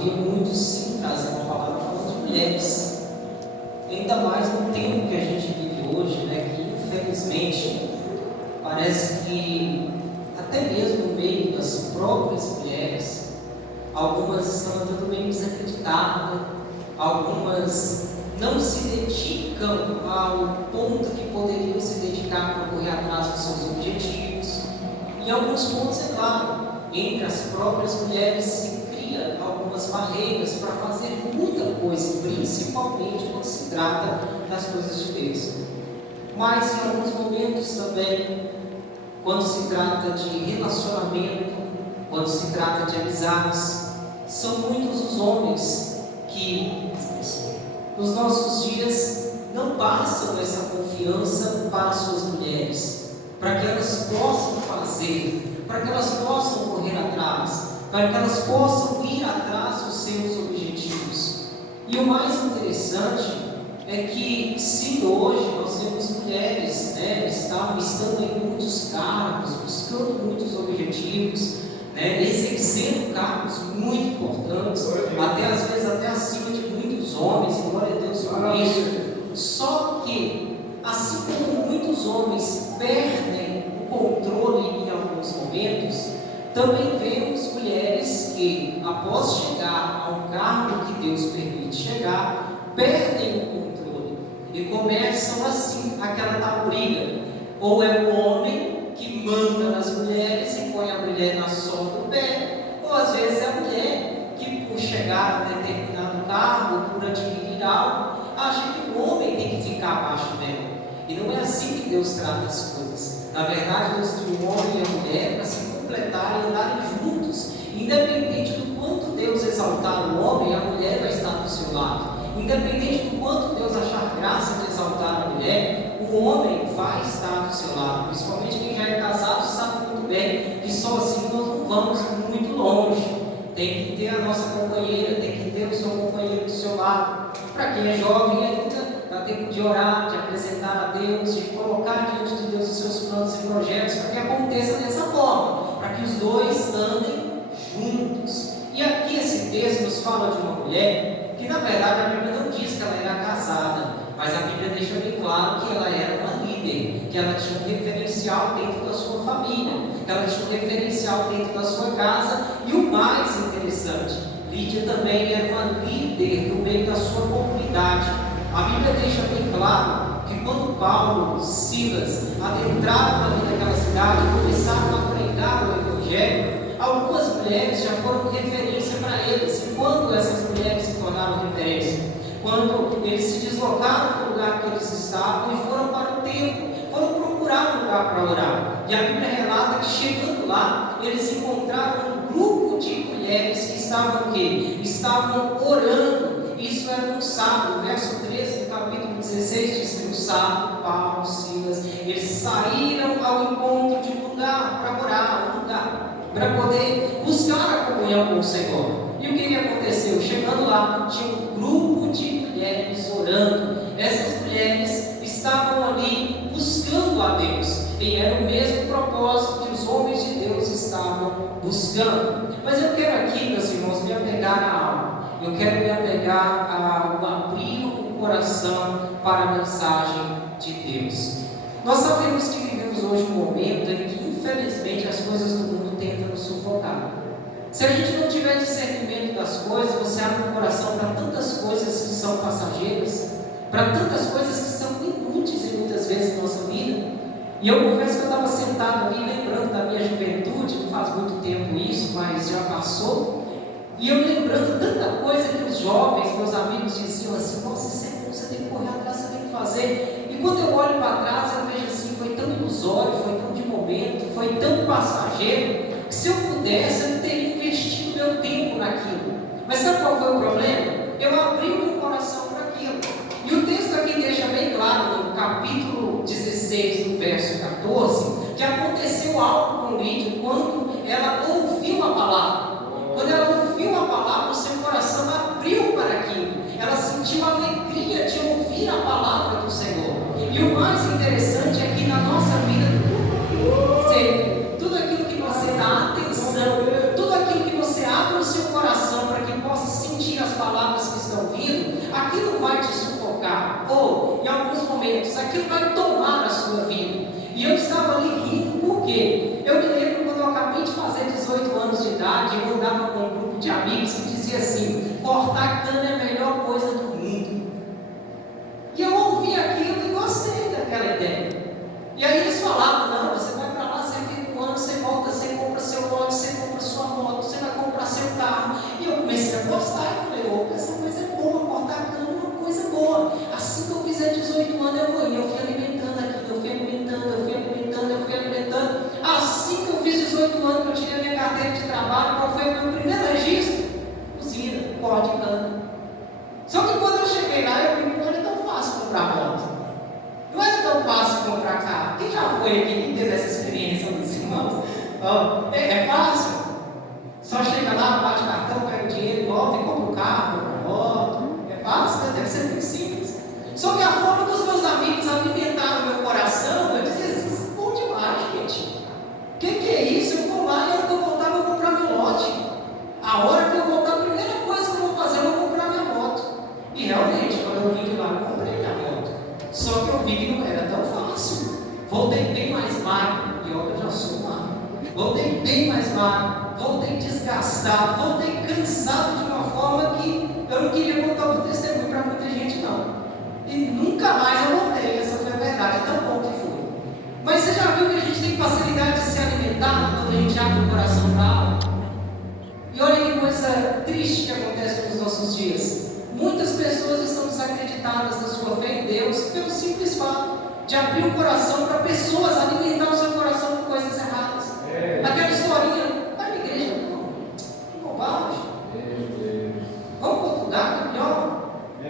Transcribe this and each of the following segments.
queria muito sim trazer uma palavra falando de mulheres, ainda mais no tempo que a gente vive hoje, né, que infelizmente parece que até mesmo no meio das próprias mulheres, algumas estão andando meio desacreditadas, algumas não se dedicam ao ponto que poderiam se dedicar para correr atrás dos seus objetivos. Em alguns pontos, é claro, entre as próprias mulheres se cria algumas barreiras para fazer muita coisa, principalmente quando se trata das coisas de Deus. Mas em alguns momentos também, quando se trata de relacionamento, quando se trata de amizades, são muitos os homens que nos nossos dias não passam essa confiança para as suas mulheres, para que elas possam fazer, para que elas possam correr atrás, para que elas possam ir atrás dos seus objetivos. E o mais interessante é que, se hoje nós temos mulheres, né, estando em muitos cargos, buscando muitos objetivos, né, exercendo cargos muito importantes, até às vezes até acima de muitos homens, e glória a Deus por isso. Só que, assim como muitos homens perdem o controle em alguns momentos, também vemos mulheres que, após chegar ao cargo que Deus permite chegar, perdem o controle e começam assim aquela tal briga. Ou é o homem que manda nas mulheres e põe a mulher na sola do pé, ou às vezes é a mulher que, por chegar a determinado cargo, por adquirir algo, acha que o homem tem que ficar abaixo dela. E não é assim que Deus trata as coisas. Na verdade, Deus criou o homem e a mulher para se completarem e andarem juntos. Independente do quanto Deus exaltar o homem, a mulher vai estar do seu lado. Independente do quanto Deus achar graça de exaltar a mulher, o homem vai estar do seu lado. Principalmente quem já é casado sabe muito bem que só assim nós não vamos muito longe. Tem que ter a nossa companheira, tem que ter o seu companheiro do seu lado. Para quem é jovem ainda, dá tempo de orar, de apresentar a Deus, de colocar diante de Deus os seus planos e projetos, para que aconteça dessa forma, para que os dois andem juntos. E aqui esse texto nos fala de uma mulher que, na verdade, a Bíblia não diz que ela era casada, mas a Bíblia deixa bem claro que ela era uma líder, que ela tinha um referencial dentro da sua família, que ela tinha um referencial dentro da sua casa. E o mais interessante, Lídia também era uma líder no meio da sua comunidade. A Bíblia deixa bem claro que quando Paulo e Silas adentraram ali naquela cidade e começaram a pregar o Evangelho, algumas mulheres já foram referência para eles. E quando essas mulheres se tornaram referência? Quando eles se deslocaram para o lugar que eles estavam e foram para o templo, foram procurar um lugar para orar. E a Bíblia relata que, chegando lá, eles encontraram um grupo de mulheres que estavam o quê? Estavam orando. Isso era no sábado. O verso 13 do capítulo 16 diz que no sábado, Paulo e Silas, eles saíram ao encontro de um lugar para orar, um lugar para poder buscar a comunhão com o Senhor. E o que aconteceu? Chegando lá, tinha um grupo de mulheres orando. Essas mulheres estavam ali buscando a Deus, e era o mesmo propósito que os homens de Deus estavam buscando. Mas eu quero aqui, meus irmãos, me apegar a algo. Eu quero me apegar ao abrir o coração para a mensagem de Deus. Nós sabemos que vivemos hoje um momento em que, infelizmente, as coisas do mundo tentam nos sufocar. Se a gente não tiver discernimento das coisas, você abre o coração para tantas coisas que são passageiras, para tantas coisas que são inúteis e muitas vezes em nossa vida. E eu confesso que eu estava sentado ali, lembrando da minha juventude, não faz muito tempo isso, mas já passou. E eu lembrando tanta coisa que os jovens, meus amigos, diziam assim: nossa, isso é bom, você tem que correr atrás, você tem que fazer. E quando eu olho para trás, eu vejo assim: foi tão ilusório, foi tão de momento, foi tão passageiro, que se eu pudesse, eu teria investido meu tempo naquilo. Mas sabe qual foi o problema? Eu abri o meu coração para aquilo. E o texto aqui deixa bem claro, no capítulo 16, no verso 14, que aconteceu algo com Lídia quando ela ouviu a palavra. Quando ela ouviu a palavra, o seu coração abriu para aquilo. Ela sentiu a alegria de ouvir a palavra do Senhor. E o mais interessante é que na nossa vida, tudo aquilo que você dá atenção, tudo aquilo que você abre o seu coração para que possa aquilo vai tomar a sua vida. E eu estava ali rindo, por quê? Eu me lembro quando eu acabei de fazer 18 anos de idade, eu andava com um grupo de amigos que dizia assim: cortar cana é a melhor coisa do mundo. E eu ouvi aquilo e gostei daquela ideia. E aí eles falavam: não, você vai para lá, você fica um ano, você volta, você compra seu lote, você compra sua moto, você vai comprar seu carro. E eu comecei a gostar e falei: opa, essa coisa é boa, cortar cana é uma coisa boa. Assim que eu fizer 18 anos eu vou. E eu fui alimentando aquilo, eu fui alimentando, eu fui alimentando, eu fui alimentando. Assim que eu fiz 18 anos, que eu tirei a minha carteira de trabalho, qual foi o meu primeiro registro? Usina, corte de cana. Só que quando eu cheguei lá, eu vi que não era tão fácil comprar moto. Não era tão fácil comprar carro. Quem já foi aqui e teve essa experiência dos irmãos? É fácil. Só chega lá, bate cartão, pega o dinheiro, volta e compra o carro, compra a moto. É fácil, né? Deve ser muito simples. Só que a forma que os meus amigos alimentaram meu coração, eu dizia assim: isso é bom demais, gente. O que é isso? Eu vou lá e a hora que eu voltar, eu vou comprar meu lote. A hora que eu voltar, a primeira coisa que eu vou fazer, eu vou comprar minha moto. E realmente, quando eu vim de lá, eu comprei minha moto. Só que eu vi que não era tão fácil. Voltei bem mais magro, e olha, eu já sou magro. Voltei bem mais magro, voltei desgastado, voltei cansado de uma forma que eu não queria contar o testemunho para muita gente, não. E nunca mais eu voltei, essa foi a verdade, é tão bom que foi. Mas você já viu que a gente tem facilidade de se alimentar quando a gente abre o coração para algo? E olha que coisa triste que acontece nos nossos dias. Muitas pessoas estão desacreditadas da sua fé em Deus pelo simples fato de abrir o coração para pessoas alimentar o seu coração com coisas erradas. Aquela historinha: vai na igreja, não, que bobagem. Vamos para outro lugar, que é melhor.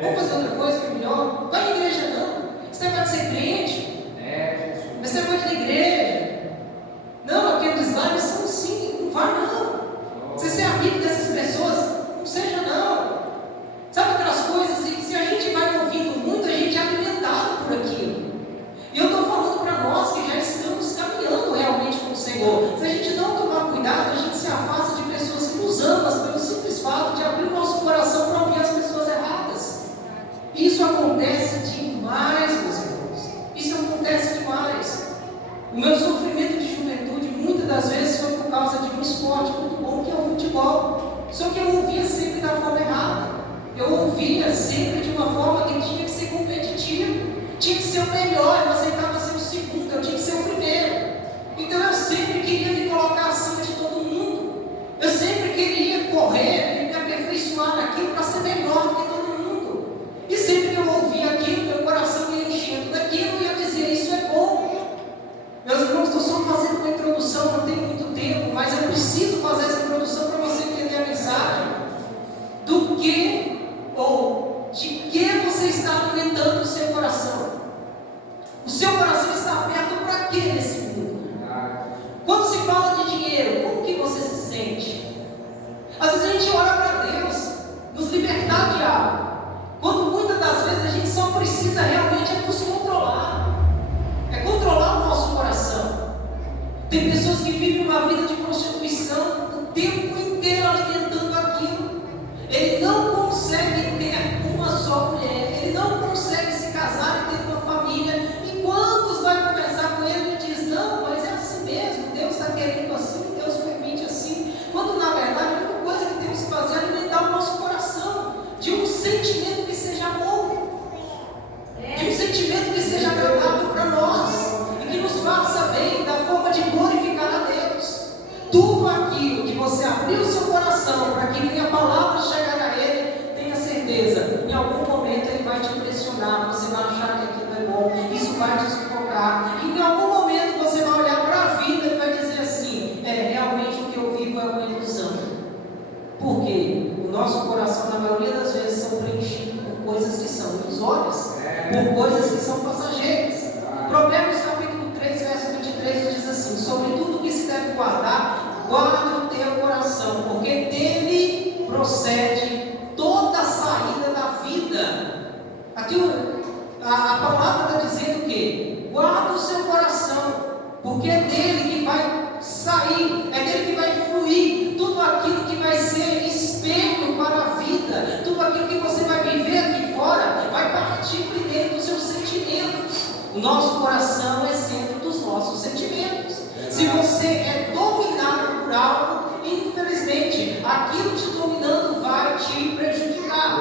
Vamos fazer outra coisa que é melhor. Vai na igreja, não. Você vai ser crente. Você vai na igreja. Não, aqueles lá eles são assim, não vai não. Você ser amigo dessas pessoas, não seja não. Sabe aquelas coisas que se a gente vai ouvindo muito, a gente é alimentado por aquilo. E eu estou falando para nós que já estamos caminhando realmente com o Senhor. Se a gente não tomar cuidado, a gente se afasta de pessoas que nos amam pelo simples fato de abrir o nosso coração para ouvir as pessoas erradas. Isso acontece demais, meus irmãos. Isso acontece demais. O meu sofrimento de juventude muitas das vezes foi por causa de um esporte muito bom que é o futebol. Só que eu ouvia sempre da forma errada. Eu ouvia sempre de uma forma que tinha que ser competitivo, tinha que ser o melhor, eu aceitava ser o segundo, eu tinha que ser o primeiro. Então eu sempre queria me colocar acima de todo mundo. Eu sempre queria correr e me aperfeiçoar naquilo para ser melhor do que todo mundo. E sempre que eu ouvia aquilo, meu coração ia enchendo daquilo e eu dizia: isso é bom. Meus irmãos, estou só fazendo uma introdução, não tem muito tempo, mas eu preciso fazer essa introdução para você entender a mensagem. Do que ou de que você está alimentando o seu coração? O seu coração está aberto para quê nesse mundo? Quando se fala de dinheiro, como que você se sente? Às vezes a gente ora para Deus nos libertar de algo, quando muitas das vezes a gente só precisa realmente nos controlar. É controlar o nosso coração. Tem pessoas que vivem uma vida de prostituição o tempo inteiro alimentando aquilo. Ele não consegue ter uma só mulher, ele não consegue se casar e ter uma família. E quantos vai conversar com ele e diz: não, mas é assim mesmo, Deus está querendo assim, Deus permite assim. Quando na verdade a única coisa que temos que fazer é alimentar o nosso coração de um sentimento que seja bom, de um sentimento que seja agradável para nós e que nos faça bem, da forma de glorificar a Deus. Tudo aquilo que você abrir o seu coração para que venha a palavra chegar a ele, tenha certeza, em algum momento ele vai te impressionar, você vai achar que aquilo é bom, isso vai te sufocar, e em algum momento você vai olhar para a vida e vai dizer assim: realmente o que eu vivo é uma ilusão. Por quê? O nosso coração, na maioria das vezes, são preenchidos por coisas que são ilusórias, por coisas que são passageiras. Provérbios capítulo 3, verso 23 diz assim: sobre tudo que se deve guardar, guarde o teu coração, porque dele procede toda a saída da vida. Aqui a palavra está dizendo o quê? Guarda o seu coração, porque é dele que vai sair, é dele que vai fluir tudo aquilo que vai ser espelho para a vida, tudo aquilo que você vai viver aqui fora, vai partir primeiro dos seus sentimentos. nosso coração é centro dos nossos sentimentos. Se você é dominado por algo, infelizmente, aquilo te dominando vai te prejudicar.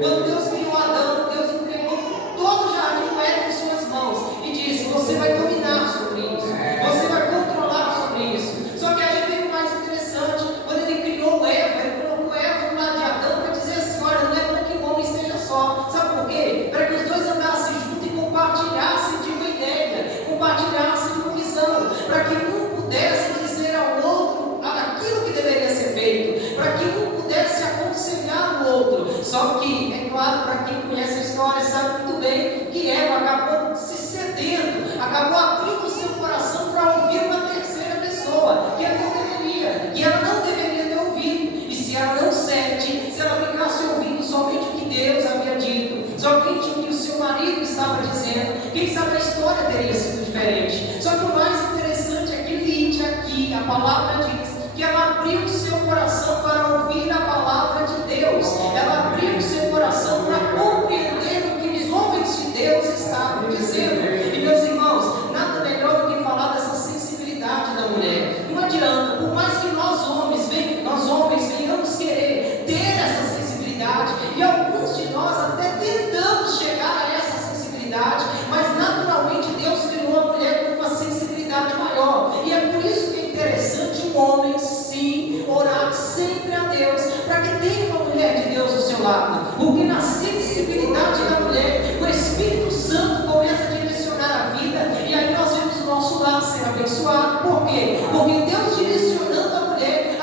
Quando Deus criou Adão, Deus entregou todo o jardim do Éden em suas mãos e disse: você vai dominar sobre isso, você vai controlar sobre isso. Só que aí veio o mais interessante: quando ele criou Eva, ele colocou Eva do lado de Adão para dizer assim: olha, não é bom que o homem esteja só. Sabe por quê? Para que os dois andassem juntos e compartilhassem de uma ideia, compartilhassem de uma visão, para que um pudesse dizer ao outro aquilo que deveria ser feito, para que um pudesse aconselhar o outro. Só que, é claro, para quem conhece a história sabe muito bem que Eva acabou se cedendo, acabou abrindo o seu coração para ouvir uma terceira pessoa que ela não deveria, que ela não deveria ter ouvido. E se ela não cede, se ela ficasse ouvindo somente o que Deus havia dito, somente o que o seu marido estava dizendo, quem sabe a história teria sido diferente. Só que o mais interessante é que Lídia aqui, a palavra diz que ela abriu o seu coração para ouvir a palavra de Deus. Ela abriu o seu coração para compreender o que os homens de Deus estavam dizendo. E meus irmãos, nada melhor do que falar dessa sensibilidade da mulher. Não adianta, por mais que nós homens venhamos querer ter essa sensibilidade, e alguns de nós até tentamos chegar a essa sensibilidade, mas naturalmente Deus criou a mulher com uma sensibilidade maior. E é por isso que é interessante um homem sim orar sempre a Deus, para que tenha uma mulher de Deus ao seu lado, porque na sensibilidade da mulher o Espírito Santo começa a direcionar a vida, e aí nós vemos o nosso lar ser abençoado. Por quê? Porque Deus direcionando a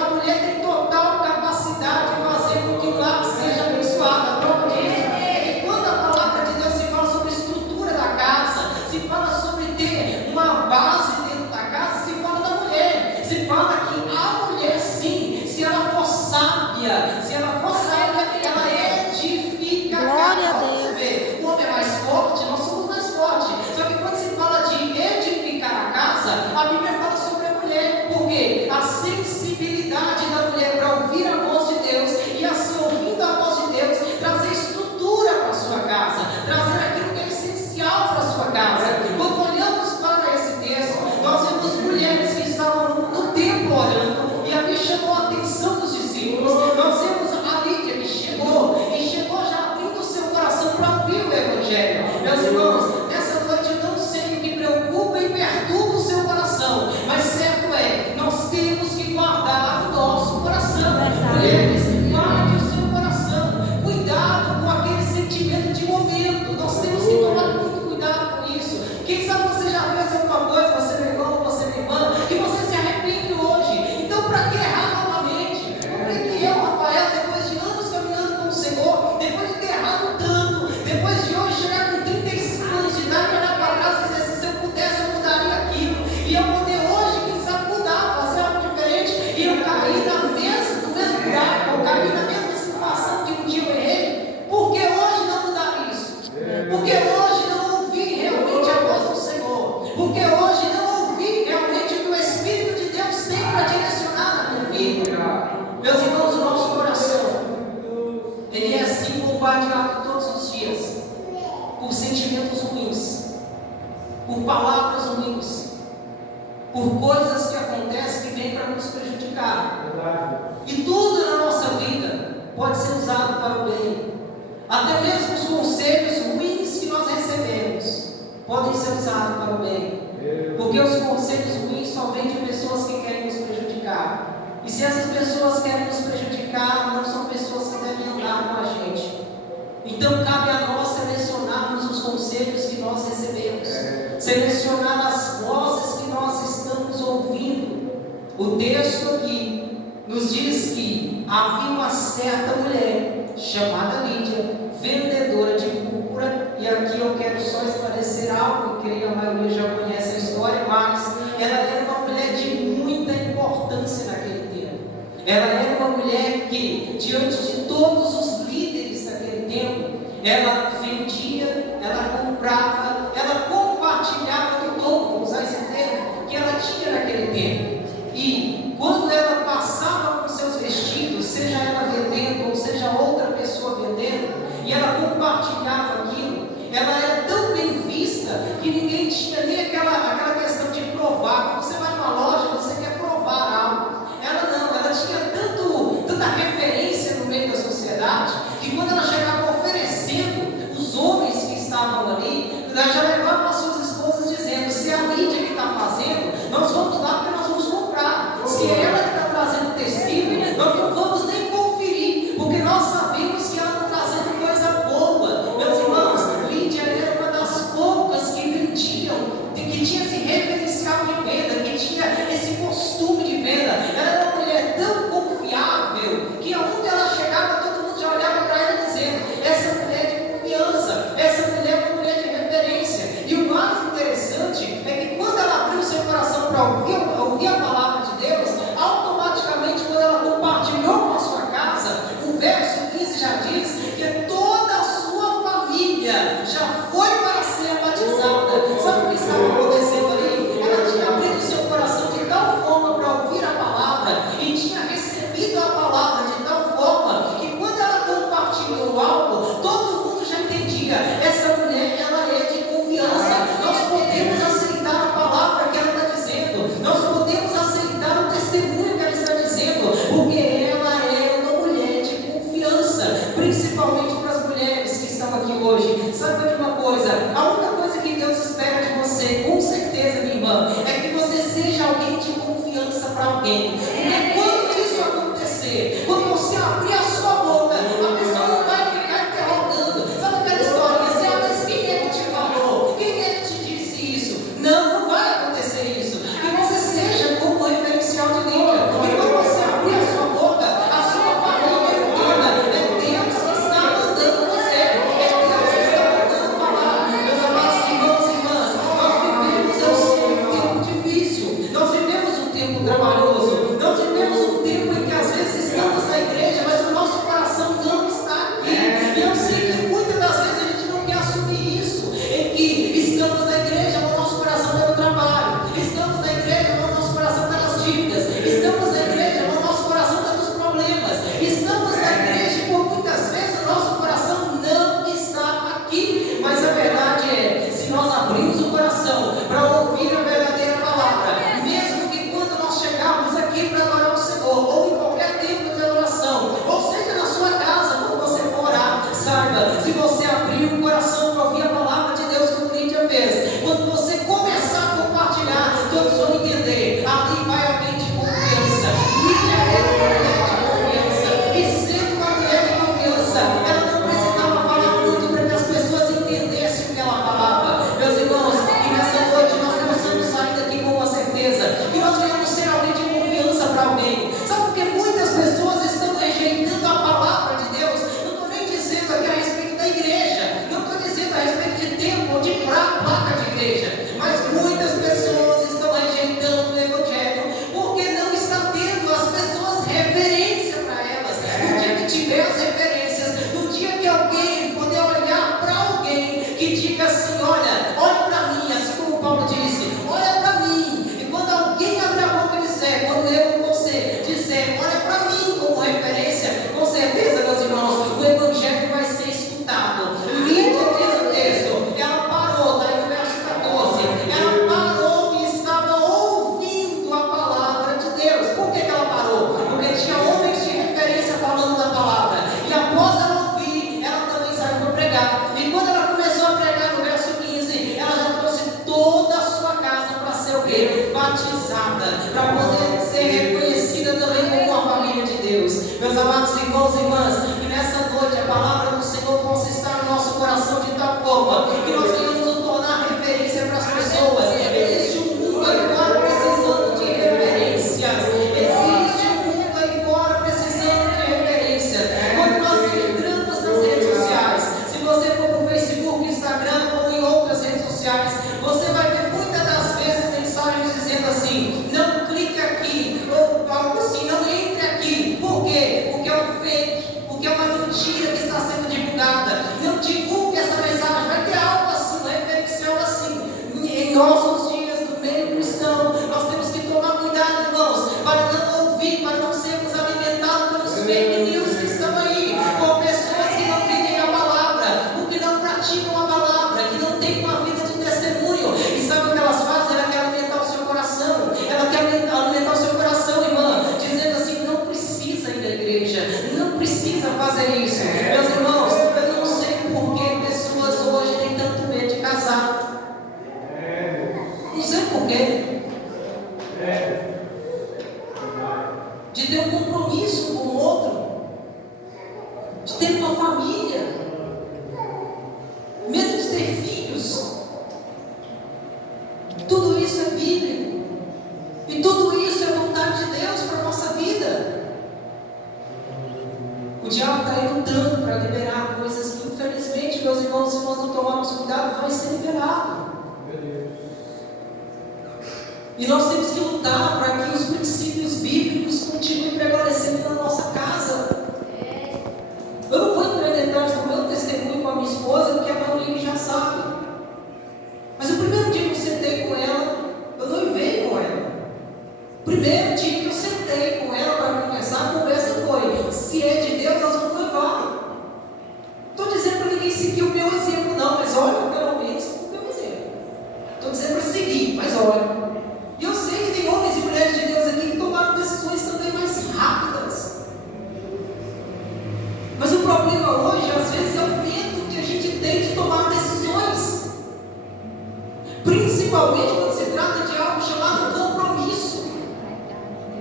mulher tem total capacidade de fazer com que o lar seja abençoado. A prova disso é que quando a palavra de Deus se fala sobre a estrutura da casa, se fala sobre ter uma base dentro da casa, se fala da mulher, se fala que a mulher sim, se ela for sábia, ela edifica a casa. Você vê, o homem é mais forte, nós somos mais fortes. Só que quando se fala de edificar a casa, a Bíblia fala sobre a mulher. Por quê? A sensibilidade da mulher para ouvir a voz de Deus, e assim ouvindo a voz de Deus, trazer estrutura para a sua casa, trazer aquilo que é essencial para a sua casa. Quando olhamos para esse texto, nós vemos mulheres que estavam no templo orando, e ali chamou a atenção dos discípulos. Nós vemos a Lídia que chegou já abrindo o seu coração para ouvir o Evangelho. Meus irmãos, nessa noite eu não sei o que preocupa e perturba o seu coração, mas certo é, nós temos que guardar o nosso coração. Mulheres, guarde o seu coração, cuidado com aquele sentimento de momento. Nós temos que tomar muito cuidado com isso. Quem sabe você já fez alguma coisa, você meu irmão, você minha irmã, que você se arrepende hoje. Então para que errar novamente? Por que eu, Rafael, depois de anos caminhando com o Senhor, depois de ter errado tanto, depois de hoje chegar com 35 anos de idade, olhar para trás e dizer: se eu pudesse eu mudaria aquilo, e eu poder hoje, quem sabe, mudar, fazer algo diferente, e eu cair no mesmo buraco, eu cair na mesma situação que um dia eu errei? Por que hoje não mudar isso? Porque hoje não ouvir realmente a voz do Senhor? Porque hoje não ouvir realmente o que o Espírito de Deus tem para direcionar na minha vida? Meus irmãos, o nosso coração, ele é assim bombardeado todos os dias por sentimentos ruins, por palavras ruins, por coisas que acontecem que vêm para nos prejudicar. E tudo na nossa vida pode ser usado para o bem. Até mesmo os conselhos ruins que nós recebemos podem ser usados para o bem, porque os conselhos ruins só vêm de pessoas que querem nos prejudicar. E se essas pessoas querem nos prejudicar, não são pessoas que devem andar com a gente. Então cabe a nós selecionarmos os conselhos que nós recebemos, selecionar as vozes que nós estamos ouvindo. O texto aqui nos diz que havia uma certa mulher chamada Lídia, vendedora de púrpura, e aqui eu quero só esclarecer algo, que creio a maioria já conhece a história, mas ela era uma mulher de muita importância naquele tempo. Ela era uma mulher que, diante de todos os líderes daquele tempo, ela vendia, ela comprava, ela compartilhava do dom, vamos usar esse termo, que ela tinha naquele tempo. E quando ela passava com seus vestidos, seja ela vendendo ou seja outra pessoa vendendo, e ela compartilhava aquilo, ela era tão bem vista que ninguém referência no meio da sociedade, que quando ela chegava oferecendo, os homens que estavam ali, já levavam as suas esposas dizendo: se é a Lídia que está fazendo, nós vamos lá porque nós vamos comprar. Se é ela que está trazendo tecido, nós não vamos nem conferir, porque nós sabemos que ela está trazendo coisa boa. Meus irmãos, Lídia era uma das poucas que vendiam, que tinha esse referencial de venda, que tinha esse costume de venda. Ela era uma mulher tão confiável que aonde ela chegava, todo mundo já olhava para ela dizendo: essa mulher é de confiança, essa mulher é uma mulher de referência. E o mais interessante é que quando ela abriu seu coração para ouvir a palavra de Deus, automaticamente, quando ela compartilhou com a sua casa, o verso 15 já diz que toda a sua família já foi para ser batizada. Sabe o que estava acontecendo ali? Ela tinha abrido seu coração de tal forma para ouvir a palavra e tinha recebido a palavra de tal forma que quando ela compartilhou algo, todo mundo já entendia: essa mulher, ela é de confiança. Nós podemos aceitar a palavra que ela está dizendo, nós podemos aceitar o testemunho que ela está dizendo, porque ela é uma mulher de confiança, principalmente para as mulheres que estão aqui hoje. Sabe de uma coisa? A única coisa que Deus espera de você, com certeza, minha irmã, é que você seja alguém de confiança para alguém. Porque quando isso acontecer, quando você abrir a sua boca, a pessoa não vai ficar interrogando. Sabe aquela história? Mas quem é que te falou? Quem é que te disse isso? Não vai acontecer isso. Que você seja como o referencial de Lídia. E quando você abrir a sua boca, a sua família entenda: é Deus que está mandando você, é Deus que está mandando falar. Meus amados irmãos e irmãs, nós vivemos um tempo difícil, nós vivemos um tempo trabalhoso, nós vivemos um tempo em que às vezes estamos na igreja, mas o nosso coração não está aqui. E eu sei que muitas das vezes a gente não quer assumir isso, em que estamos na igreja, mas o nosso coração está no trabalho, estamos na igreja, mas o nosso coração está nas dívidas, estamos na igreja, mas o nosso coração está nos problemas, estamos na igreja e por muitas vezes o nosso coração não está aqui. Mas a verdade é, se nós abrirmos o coração para ouvir a verdadeira palavra, mesmo que quando nós chegarmos aqui para adorar o Senhor, ou em qualquer tempo de adoração, ou seja na sua casa, quando você for orar, saiba, se você abrir o coração para ouvir a palavra de Deus, como Lídia fez, quando você começar a compartilhar, todos vão entender: ali vai alguém de confiança. Lídia era uma mulher de confiança, e sendo uma mulher de confiança, ela não precisava falar muito para que as pessoas entendessem o que ela falava. Meus irmãos, e nessa noite nós possamos sair daqui com uma certeza que nós venhamos ser alguém de confiança para alguém. Sabe por que muitas pessoas estão rejeitando a palavra de Deus? Não estou nem dizendo aqui a respeito da igreja, não estou dizendo a respeito de templo ou de placa de igreja, mas muitas pessoas estão rejeitando o evangelho porque não está tendo as pessoas referência para elas. No dia que tiver as referências, no dia que alguém poder olhar para alguém que diga assim: olha para mim, assim como Paulo disse, olha para mim. E quando alguém abrir a boca e disser, quando eu ou você disser, olha para mim como referência, com certeza, meus irmãos, o evangelho vai ser escutado. Lídia, diz o texto, ela parou, daí no verso 14, ela parou e estava ouvindo a palavra de Deus. Por que ela parou? Porque tinha homens de referência falando da palavra, e após ela ouvir, ela também saiu para pregar. E quando ela começou a pregar no verso 15, ela já trouxe toda a sua casa para ser o quê? Batizada, para poder ser reconhecida também como uma família de Deus. Meus amados irmãos e irmãs, que nessa noite a palavra do Senhor possa estar no nosso coração de tal forma que nós venhamos nos tornar referência para as pessoas. Existe um mundo aí fora precisando de referências. Existe um mundo aí fora precisando de referências. Quando nós entramos nas redes sociais, se você for para o Facebook, Instagram ou em outras redes sociais, você vai ver muitas das vezes mensagens dizendo assim: não clique aqui, ou algo assim, não entre aqui. Por quê? Porque é um fake, porque é uma mentira que está sendo divulgada. Não divulgue essa mensagem. Vai ter algo assim, um referencial assim. Em nossos dias do meio cristão, nós temos que tomar cuidado, irmãos, para não ouvir, para não sermos alimentados pelos fake news que estão aí, com pessoas que não vivem a palavra, porque não praticam a palavra, que não têm uma vida de testemunho. E sabe o que elas fazem? Ela quer alimentar o seu coração. Ela quer alimentar o seu coração, irmã, dizendo assim: não precisa ir à igreja, precisa fazer isso. Meus irmãos, eu não sei por que pessoas hoje têm tanto medo de casar. Não sei por quê. De ter um compromisso com o outro, de ter uma família, medo de ter filhos. Tudo isso é bíblico, e tudo isso é vontade de Deus para a nossa vida. O diabo está aí lutando para liberar coisas que, infelizmente, meus irmãos, se nós não tomarmos cuidado, vai ser liberado. E nós temos que lutar para que os princípios bíblicos continuem prevalecendo na nossa casa. Eu não vou entrar em detalhes do meu testemunho com a minha esposa, porque a maioria já sabe. Mas o primeiro dia que eu sentei com ela, eu noivei com ela. O primeiro dia que eu sentei com ela para conversar, a conversa foi: se é de Deus, nós vamos noivar. Estou dizendo para ninguém seguir o meu exemplo, não, mas olha, pelo menos o meu exemplo. Estou dizendo para seguir, mas olha. E eu sei que tem homens e mulheres de Deus aqui que tomaram decisões também mais rápidas. Mas o problema hoje, às vezes, é o medo que a gente tem de tomar decisões. Principalmente quando se trata de algo chamado compromisso.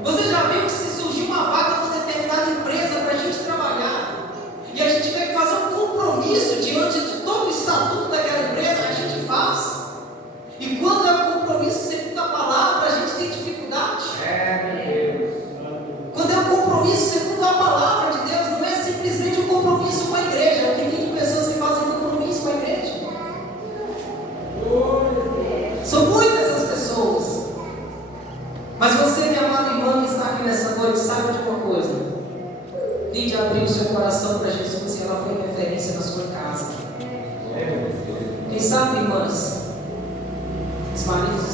Você já viu que se surgiu uma vaga numa determinada empresa para a gente trabalhar, e a gente tem que fazer um compromisso diante de todo o estatuto daquela empresa, a gente faz. E quando é um compromisso segundo a palavra, a gente tem dificuldade. Quando é um compromisso segundo a palavra de Deus, não é simplesmente um compromisso com a igreja. Porque tem pessoas que fazem compromisso com a igreja. São muitas as pessoas. Mas você, minha amada irmã que está aqui nessa noite, saiba de uma coisa: tente abrir o seu coração para Jesus, e ela foi referência na sua casa. Quem sabe, irmãs, os maridos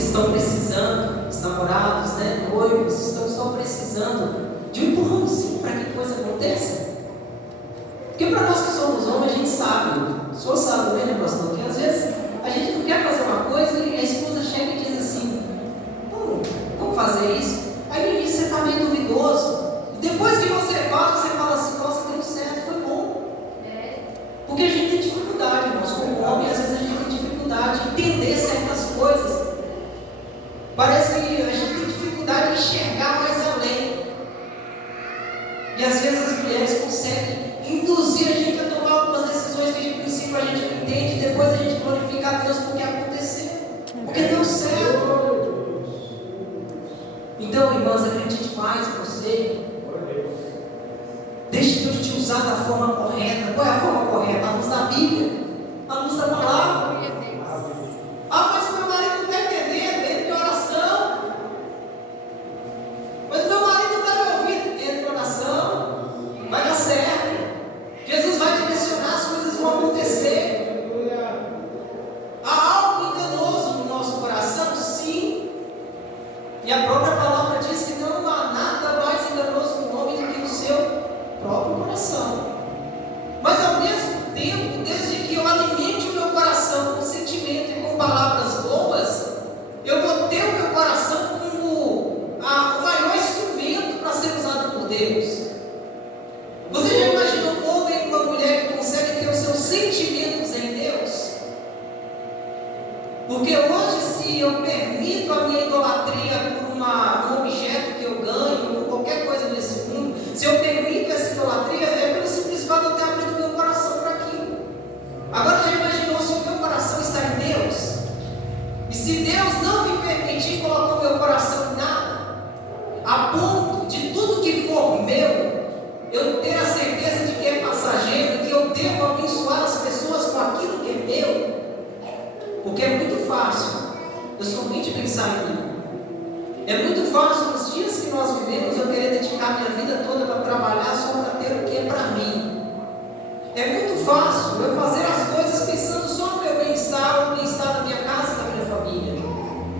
estão precisando, os namorados, noivos, estão só precisando de um empurrãozinho para que a coisa aconteça. Porque para nós que somos homens, a gente sabe, o senhor sabe, né, pastor, que às vezes a gente não quer fazer uma coisa e a esposa chega e diz assim: vamos fazer isso. Aí no início você está meio duvidoso, e depois que você faz, você fala assim: nossa, deu certo, foi bom. Porque a gente tem dificuldade, irmãos, como homem, às vezes a gente tem dificuldade de entender certas coisas. Parece que a gente tem dificuldade de enxergar mais além. E às vezes as mulheres conseguem induzir a gente a tomar algumas decisões que de princípio a gente não entende, e depois a gente glorifica a Deus porque aconteceu, porque deu certo. Então, irmãs, acredite mais em você. Deixe Deus te usar da forma correta. Qual é a forma correta? A luz da Bíblia, a luz da palavra. Mas o meu marido não está entendendo, entra em oração. Mas o meu marido não está me ouvindo, entra em oração. Vai dar certo. Jesus vai direcionar, as coisas vão acontecer. Há algo enganoso no nosso coração? Sim. E a própria palavra diz que não há nada mais enganoso no homem do que o seu próprio coração. Mas ao mesmo tempo, desde que eu alimente o meu coração com sentimento e com palavras boas, eu vou ter o meu coração como o maior instrumento para ser usado por Deus. Você já imaginou um homem e uma mulher que conseguem ter os seus sentimentos em Deus? Porque hoje, se eu permito a minha idolatria por um objeto que eu ganho, por qualquer coisa nesse mundo, se eu permito essa idolatria, é pelo simples fato de eu ter abrido meu coração para aquilo. Agora, já imaginou se o meu coração está em Deus? E se Deus não me permitir colocar o meu coração em nada, a ponto de tudo que for meu, eu ter a certeza de que é passageiro, que eu devo abençoar as pessoas com aquilo que é meu? Porque é muito fácil eu somente pensar em mim. É muito fácil, nos dias que nós vivemos, eu querer dedicar minha vida toda para trabalhar só para ter o que é para mim. É muito fácil eu fazer as coisas pensando só no meu bem-estar, no bem-estar da minha casa e da minha família.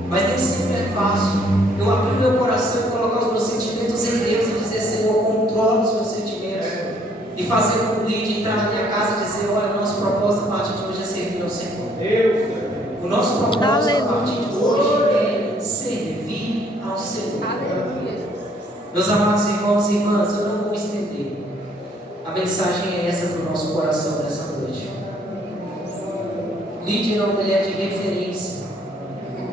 Mas nem sempre é fácil eu abrir meu coração e colocar os meus sentimentos em Deus e dizer: Senhor, controla os meus sentimentos. E fazer como líder, entrar na minha casa e dizer: olha, o nosso propósito a partir de hoje é servir ao Senhor. O nosso propósito a partir de hoje é servir ao Senhor. Meus amados irmãos e irmãs, eu não vou estender. mensagem é essa para o nosso coração nessa noite. Lídia era uma mulher de referência.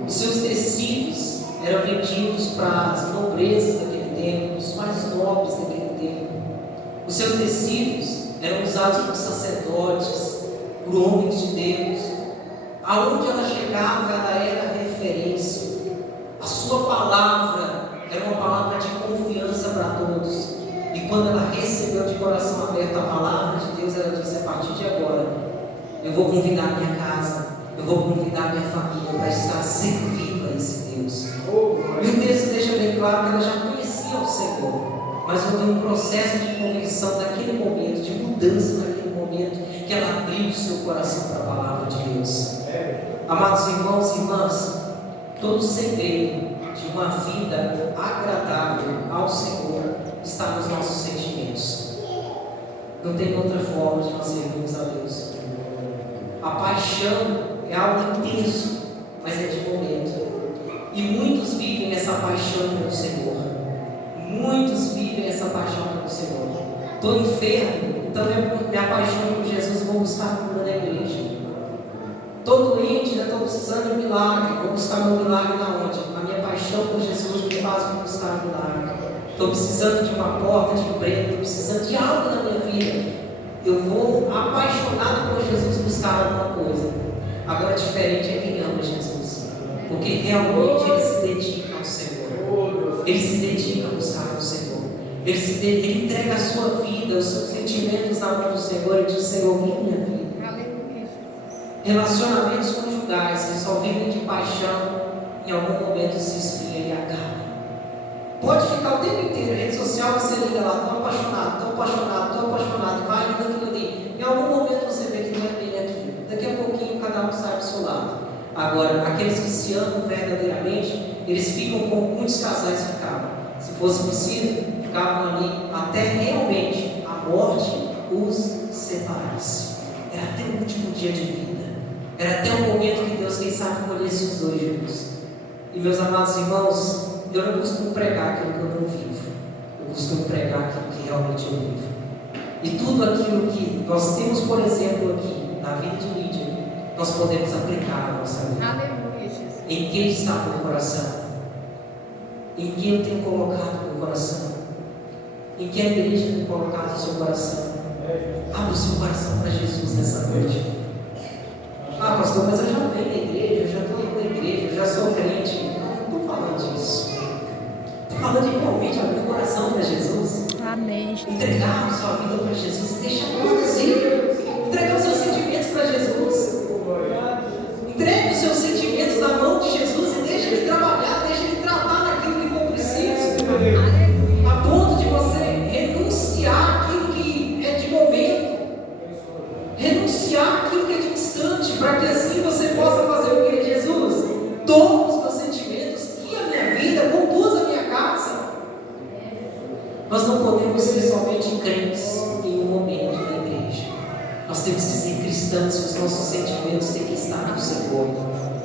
Os seus tecidos eram vendidos para as nobrezas daquele tempo, os mais nobres daquele tempo. Os seus tecidos eram usados por sacerdotes, por homens de Deus. Aonde ela chegava, ela era referência. A sua palavra era uma palavra de confiança para todos. E quando ela recebeu de coração aberto a palavra de Deus, ela disse: a partir de agora, eu vou convidar minha casa, eu vou convidar minha família para estar servindo a esse Deus. E o texto deixa bem claro que ela já conhecia o Senhor, mas houve um processo de conversão naquele momento, de mudança naquele momento, que ela abriu o seu coração para a palavra de Deus. Amados irmãos e irmãs, todo o segredo de uma vida agradável ao Senhor está nos nossos sentimentos. Não tem outra forma de nós servirmos a Deus. A paixão é algo intenso, mas é de momento. E muitos vivem essa paixão pelo Senhor. Muitos vivem essa paixão pelo Senhor. Estou enfermo, então me apaixono por Jesus e vou buscar cura na igreja. Estou doente, estou precisando de um milagre. Vou buscar meu milagre na onde? A minha paixão por Jesus me faz buscar um milagre. Estou precisando de uma porta de emprego, estou precisando de algo na minha vida. Eu vou apaixonado por Jesus buscar alguma coisa. Agora, diferente é quem ama Jesus, porque realmente ele se dedica ao Senhor. Ele se dedica a buscar o Senhor. Ele entrega a sua vida, os seus sentimentos na mão do Senhor e diz: Senhor, minha vida. Relacionamentos conjugais que só vivem de paixão, em algum momento se esfria e acaba. Pode ficar o tempo inteiro, rede social, você liga lá: estou apaixonado, vai indo aquilo ali. Em algum momento você vê que não é bem aquilo. Daqui a pouquinho cada um sai do seu lado. Agora, aqueles que se amam verdadeiramente, eles ficam como muitos casais ficavam. Se fosse preciso, ficavam ali até realmente a morte os separasse. Era até o último dia de vida. Era até o momento que Deus, quem sabe, colhesse os dois juntos. E meus amados irmãos, eu não costumo pregar aquilo que eu não vivo. Eu costumo pregar aquilo que realmente eu vivo. E tudo aquilo que nós temos, por exemplo, aqui na vida de Lídia, nós podemos aplicar na nossa vida. Aleluia, Jesus. Em quem está o meu coração? Em quem eu tenho colocado o meu coração? Em que a igreja tem colocado o seu coração? Abra o seu coração para Jesus nessa noite. Ah, pastor, mas eu já venho na igreja, eu já estou indo na igreja, eu já sou crente. Não estou falando disso. Estou falando de realmente abrir o coração para Jesus. Amém. Entregar a sua vida para Jesus e deixar conduzir. Entregar os seus sentimentos para Jesus. Entregue os seus sentimentos na mão de Jesus e deixa Ele trabalhar, deixa Ele tratar naquilo que for preciso. A ponto de você renunciar aquilo que é de momento, renunciar aquilo que é de instante, para que assim você possa fazer o que? Jesus, toma os meus sentimentos, guia a minha vida, conduza a minha casa. Nós não podemos ser somente crentes em um momento da igreja. Nós temos que ser cristãos e os nossos sentimentos têm que estar no Senhor.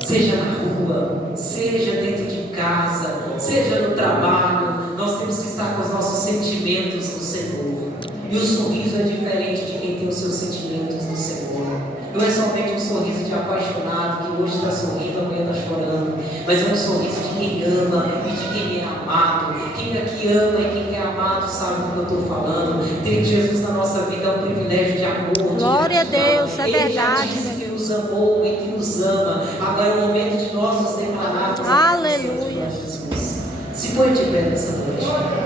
Seja na rua, seja dentro de casa, seja no trabalho, nós temos que estar com os nossos sentimentos no Senhor. E o sorriso é diferente de quem tem os seus sentimentos no Senhor. Não é somente um sorriso de apaixonado que hoje está sorrindo, amanhã está chorando, mas é um sorriso de quem ama e de quem é amado. Quem aqui ama e quem é amado sabe do que eu estou falando. Ter Jesus na nossa vida é um privilégio de amor. Glória a Deus, é Ele verdade. já disse que nos amou e que nos ama. Agora é o momento de nós nos declararmos. Aleluia. Se põe de pé nessa noite.